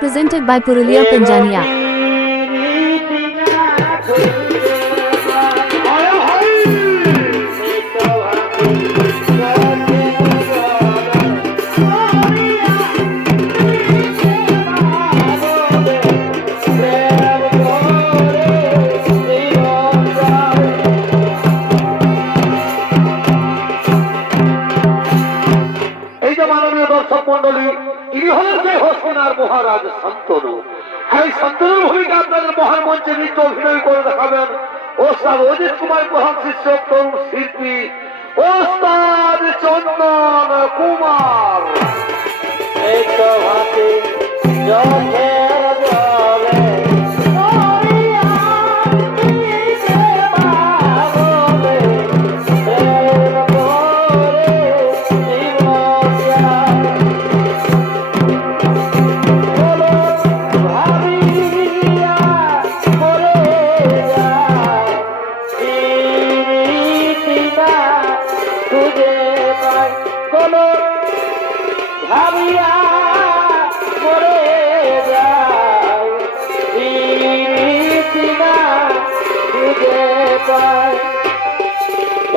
Presented by Purulia Panjania. মহারাজ শান্তনু, এই শান্তনুর ভূমিকা আপনাদের মহান মঞ্চে নৃত্য অভিনয় করে দেখাবেন ওস্তাদ অজিত কুমার প্রধান শিষ্য তরুণ শিল্পী ওস্তাদ চন্দন কুমার। এই তো ভাতে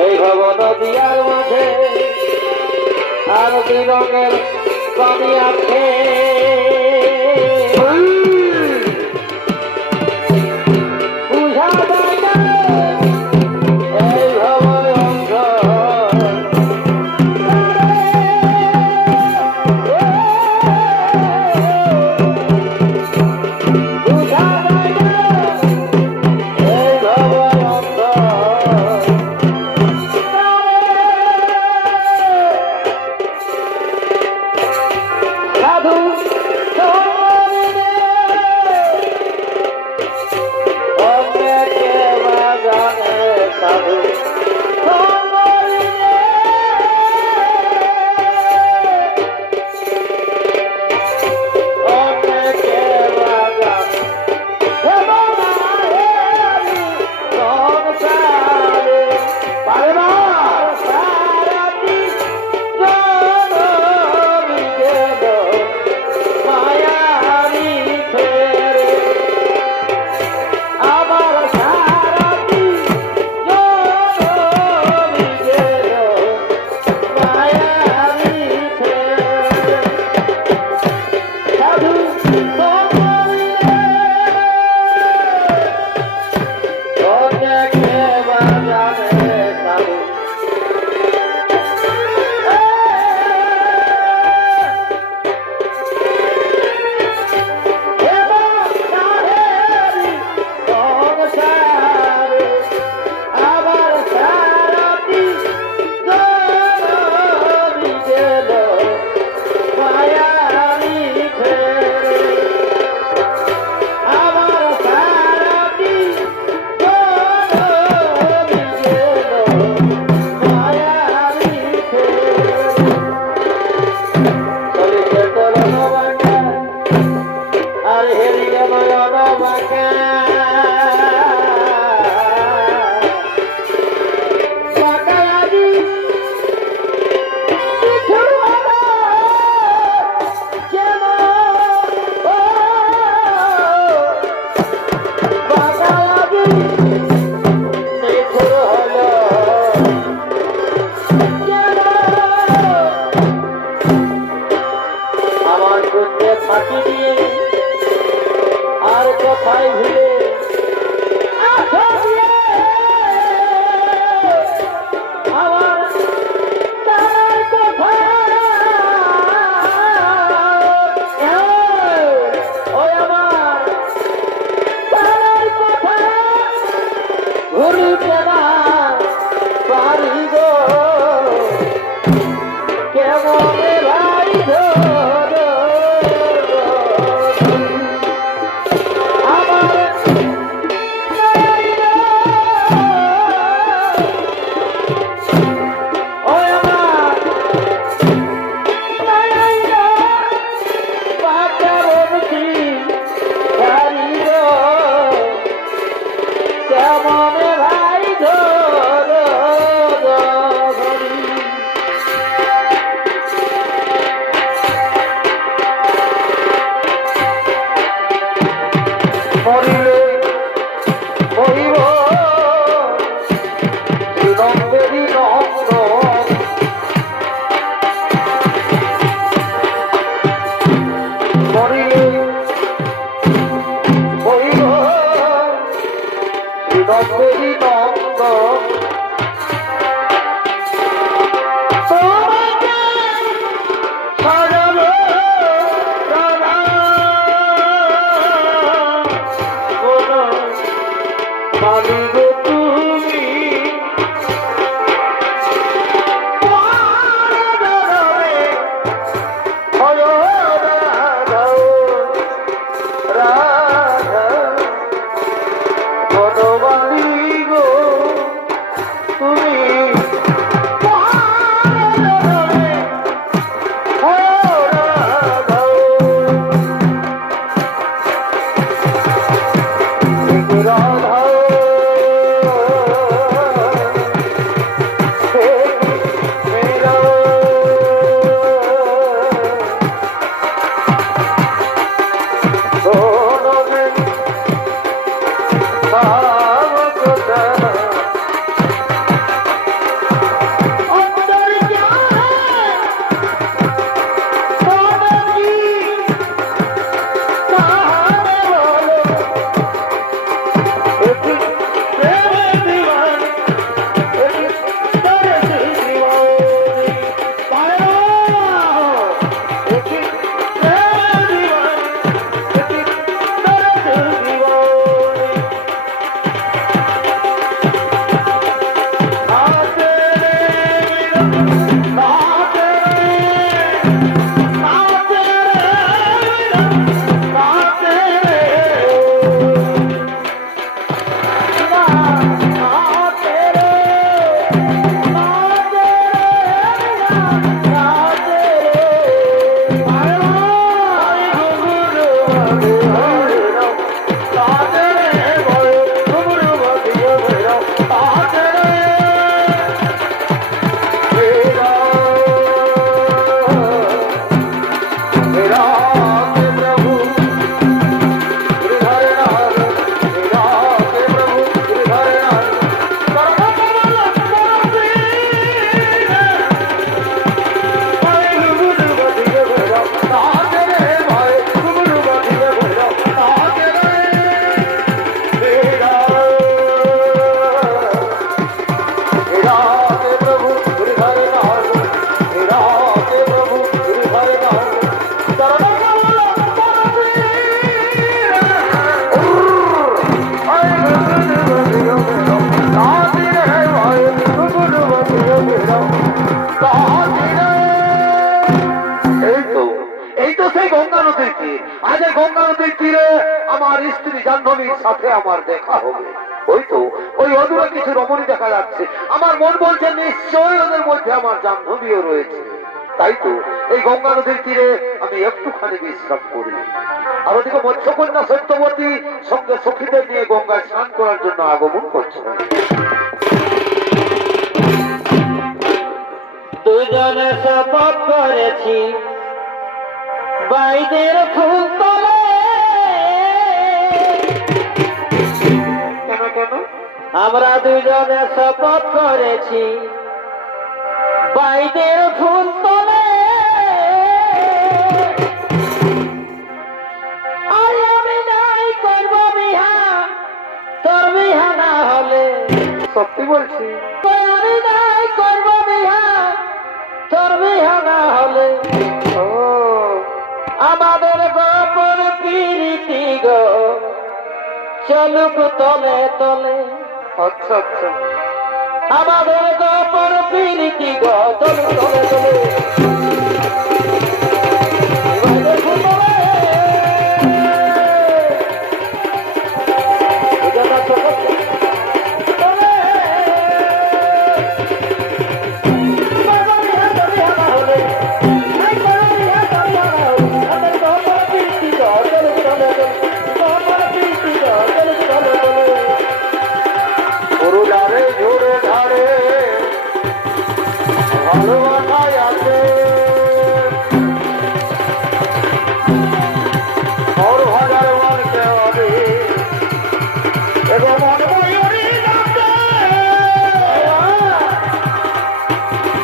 এই ভবন দিয়ার মাঝে আর দুই রঙের পানি আছে বুঝা যায় না এই ভবন অঙ্গ বুঝা যায় না এই ভবন অঙ্গ আর কোথায় ভুলে আমার তার কথা ওই আমার তার কথা ভুলিতে না পারি গো কেমন ভাই আজ এই গঙ্গা নদীর তীরে আমার স্ত্রী জাহ্নবীর সাথে আমার দেখা হবে। ওই তো ওই অদূরে কিছু রমণী দেখা যাচ্ছে, আমার মন বলছে নিশ্চয়ই ওদের মধ্যে আমার জাহ্নবীও রয়েছে। তাই তো এই গঙ্গা নদীর তীরে আমি একটুখানি বিশ্রাম করি। আর ওদিকে মৎস্যকন্যা সত্যবতী সঙ্গে সখীদের নিয়ে গঙ্গায় স্নান করার জন্য আগমন করছে। দুজনে শপথ করেছি বাইদের ফুল তলে। কেন কেন? আমরা দুজনে শপথ করেছি বাইদের ফুল তলে। আর আমি নাই করব বিহা, তোর বিহা না হলে। সত্যি বলছি? আমি নাই করব বিহা, তোর বিহা না হলে। ও আমাদের গোপন প্রীতি গো চলুক তলে তলে। আচ্ছা আচ্ছা। আমাদের গোপন প্রীতি গো চলুক তলে তলে। এবারে ফুটবলে বুঝাটা ছোট তলে। করবো বিহা, তোর বিহা না হলে। নাই করবো বিহা, তোর বিহা না হলে। আমাদের গোপন প্রীতি গো চলুক তলে তলে। গোপন প্রীতি গো চলুক তলে তলে। পুরুলারে ঝুড়ে ধারে ভালোবাসায় আছে, ওর ভাজার মানতে হবে এবং মন ময়ূরী নাচে।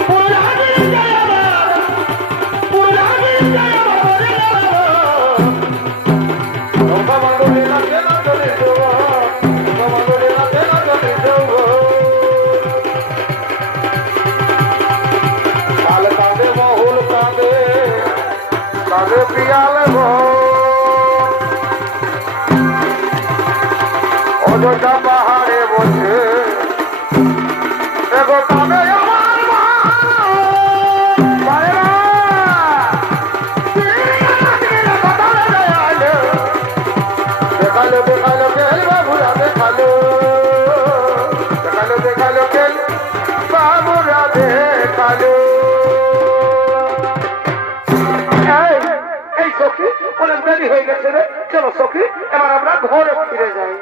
পুরাণে জয় আমার, পুরাণে জয় আমার রে বাবা। ওকা মাগরে নাচে না চলে যাওয়া, ওকা মাগরে নাচে না চলে যাওয়া। কাল কাঁদে মহুল কাঁদে, কাঁদে পিয়াল অযোধ্যা পাহাড়ে বসে দেখো কাঁদে আমার মা। মায়েরা, দেখালো দেখালো কেল বাবুরা, দেখালো দেখালো দেখালো কেল বাবুরা, দেখালো। এই সখী, অনেক দেরি হয়ে গেছে রে। চলো সখী, এবার আমরা ঘরে ফিরে যাই।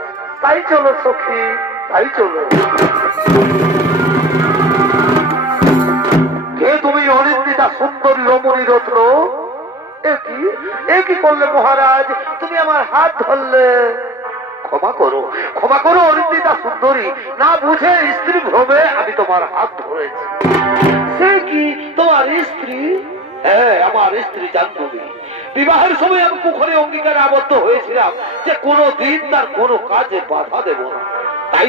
তাই চলো সখী, তাই চলো। কে তুমি অনিন্দিতা সুন্দরী রমণী রত্ন? এ কি করলে মহারাজ? তুমি আমার হাত ধরলে। ক্ষমা করো, ক্ষমা করো অনিন্দিতা সুন্দরী, না বুঝে স্ত্রী ভ্রমে আমি তোমার হাত ধরেছি। সে কি তোমার স্ত্রী? হ্যাঁ, আমার স্ত্রী জাহ্নবী। বিবাহের সময় আমি পুকুরে অঙ্গীকারে আবদ্ধ হয়েছিলাম যে কোনোদিন তার কোনো কাজে বাধা দেব না। তাই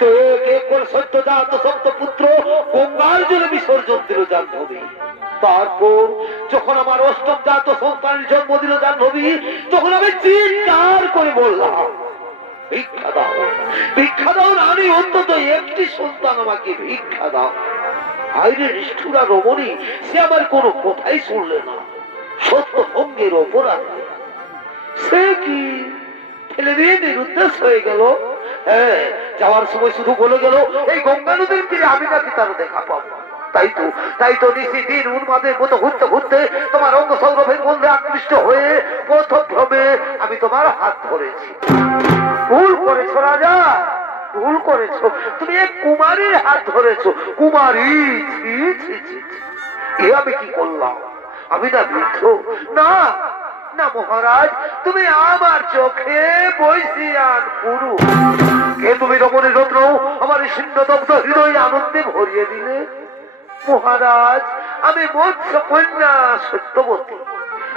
তো এক এক করে সদ্যজাত সপ্ত পুত্র গঙ্গার জলে বিসর্জন দিল জাহ্নবী। তারপর যখন আমার অষ্টম জাত সন্তানের জন্ম দিল জাহ্নবী, তখন আমি চিৎকার করে বললাম, ভিক্ষা দাও, ভিক্ষা দাও রানী, অন্তত একটি সন্তান আমাকে ভিক্ষা দাও। আইরে নিষ্ঠুরা রমণী, সে আমার কোনো কথাই শুনলে না। সত্য ভঙ্গের অপরাধ সে কি ফেলে দিয়ে নিরুদ্দেশ হয়ে গেল। হ্যাঁ, যাওয়ার সময় শুধু বলে গেল এই গঙ্গা নদীর তীরে আমি নাকি তার দেখা পাবো। তাই তো নিশিদিন উন্মাদের মতো ঘুরতে ঘুরতে তোমার অঙ্গ সৌরভের মধ্যে আকৃষ্ট হয়ে পথভ্রমে আমি তোমার হাত ধরেছি। ভুল করেছো রাজা, ভুল করেছো। তুমি এক কুমারীর হাত ধরেছো। কুমারী? ছি ছি ছি, এ আমি কি করলাম? আমি না বৃদ্ধ? না না মহারাজ, তুমি আমার চোখে বৈশিয়ান পুরু। কে তুমি রমণী রত্ন? আমার ছিন্নদগ্ধ হৃদয় আনন্দে ভরিয়ে দিলে। মহারাজ, আমি মৎস্য কন্যা সত্যবতী।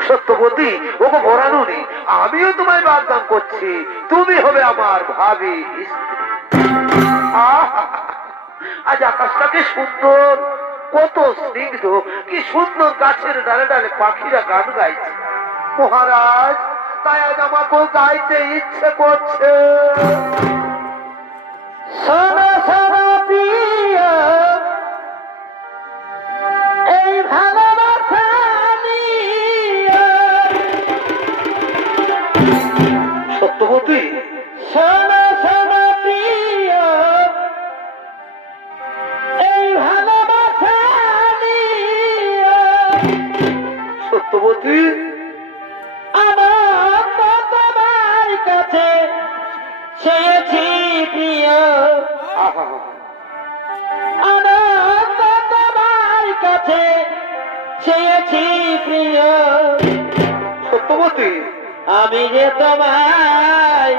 সত্যবতী, ওকে বরানুনি, আমিও তোমায় বারদান করছি, তুমি হবে আমার ভাবি স্ত্রী। আজ আকাশটা কি সুন্দর, কত স্নিগ্ধ, কি সুন্দর গাছের ডালে ডালে পাখিরা গান গাইছে। মহারাজ, তাই আজ আমাকেও গাইতে ইচ্ছে করছে। শোনো শোনো প্রিয়, এই ভালোবাসা নিয়ে সত্যবতী আনন্দ তোমার কাছে চেয়েছি প্রিয় আহা আনন্দ তোমার কাছে চেয়েছি প্রিয় সত্যবতী আমি যে তোমায়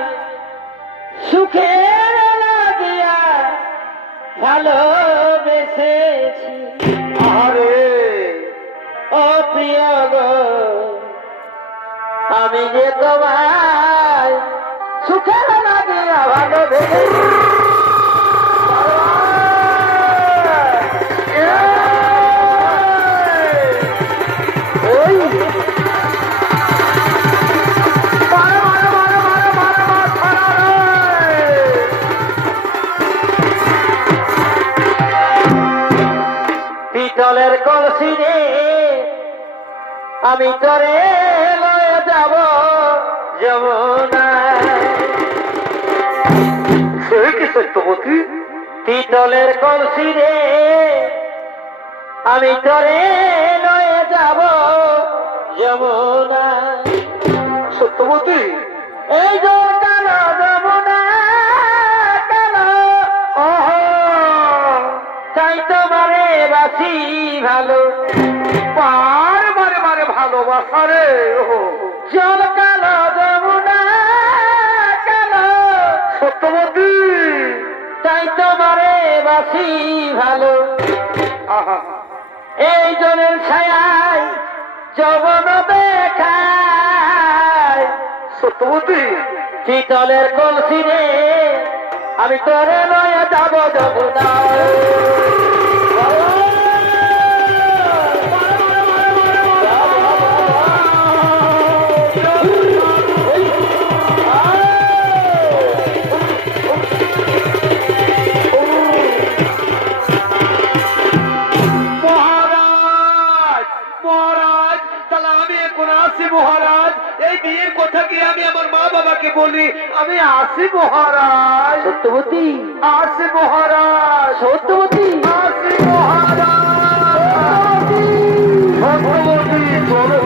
সুখের লাগিয়া ভালোবেসেছি আরে ও প্রিয় গো আমি যে তোমায় সুখের লাগিয়া ভালোবেসেছি ওই পিতলের কলসি রে আমি তোরে লয়ে যাব যমুনায় সে কি সত্যবতী পিতলের কলসি রে আমি তোরে লয়ে যাব যমুনায় সত্যবতী এই জল কালো যমুনা কালো আহা চাই তোমারে বাসি ভালো বারে ভালোবাসা রে জল কালো যমুনা কালো সত্যবতী চাই তোমারে বাসি ভালো আহা এই জলের ছায়ায় যবন দেখায় সত্যবতী শীতলের কলসি রে আমি তোরে লয়ে যাব যমুনায় মহারাজ মহারাজ তাহলে আমি এখন আসি মহারাজ এই বিয়ের কথা কি আমি আমার মা বাবাকে বলি আমি আসি মহারাজ সত্যবতী আসি মহারাজ সত্যবতী আসি